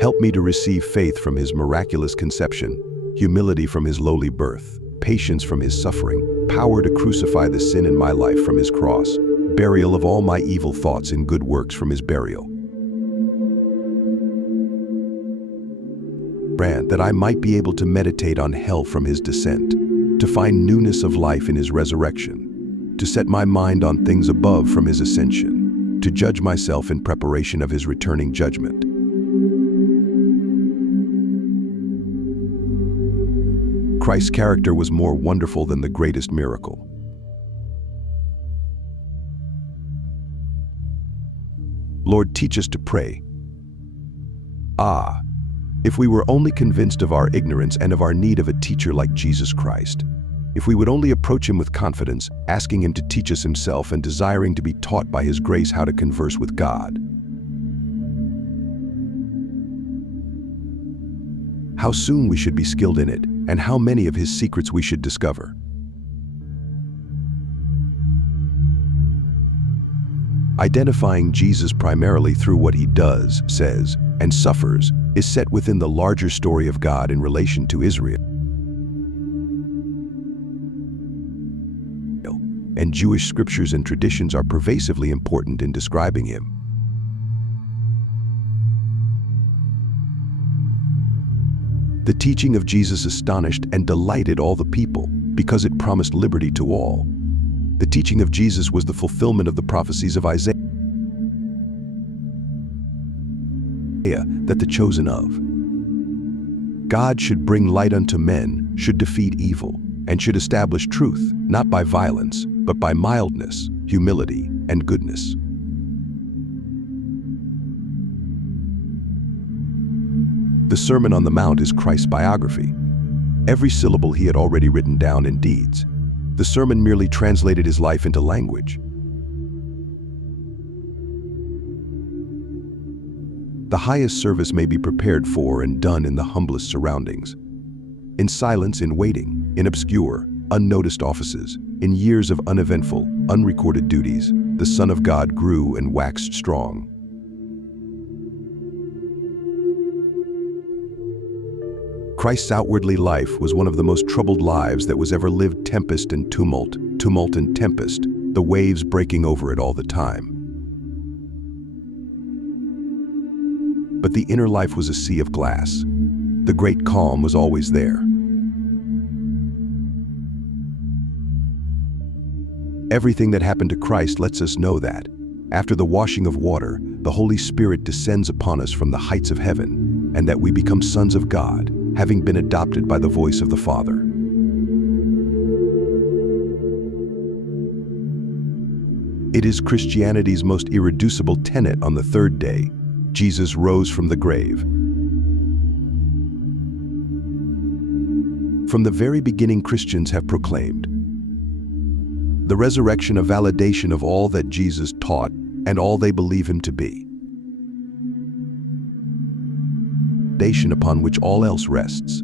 Help me to receive faith from his miraculous conception, humility from his lowly birth, patience from his suffering, power to crucify the sin in my life from his cross, burial of all my evil thoughts in good works from his burial. Grant that I might be able to meditate on hell from his descent, to find newness of life in his resurrection, to set my mind on things above from his ascension, to judge myself in preparation of his returning judgment. Christ's character was more wonderful than the greatest miracle. Lord, teach us to pray. If we were only convinced of our ignorance and of our need of a teacher like Jesus Christ, if we would only approach him with confidence, asking him to teach us himself and desiring to be taught by his grace how to converse with God. How soon we should be skilled in it, and how many of his secrets we should discover. Identifying Jesus primarily through what he does, says, and suffers is set within the larger story of God in relation to Israel and Jewish scriptures and traditions are pervasively important in describing him. The teaching of Jesus astonished and delighted all the people because it promised liberty to all. The teaching of Jesus was the fulfillment of the prophecies of Isaiah that the chosen of God should bring light unto men, should defeat evil, and should establish truth, not by violence, but by mildness, humility, and goodness. The Sermon on the Mount is Christ's biography. Every syllable he had already written down in deeds. The sermon merely translated his life into language. The highest service may be prepared for and done in the humblest surroundings. In silence, in waiting, in obscure, unnoticed offices, in years of uneventful, unrecorded duties, the Son of God grew and waxed strong. Christ's outwardly life was one of the most troubled lives that was ever lived. Tempest and tumult, tumult and tempest, the waves breaking over it all the time. But the inner life was a sea of glass. The great calm was always there. Everything that happened to Christ lets us know that, after the washing of water, the Holy Spirit descends upon us from the heights of heaven, and that we become sons of God, having been adopted by the voice of the Father. It is Christianity's most irreducible tenet on the third day. Jesus rose from the grave. From the very beginning, Christians have proclaimed the resurrection, a validation of all that Jesus taught and all they believe him to be. Foundation upon which all else rests.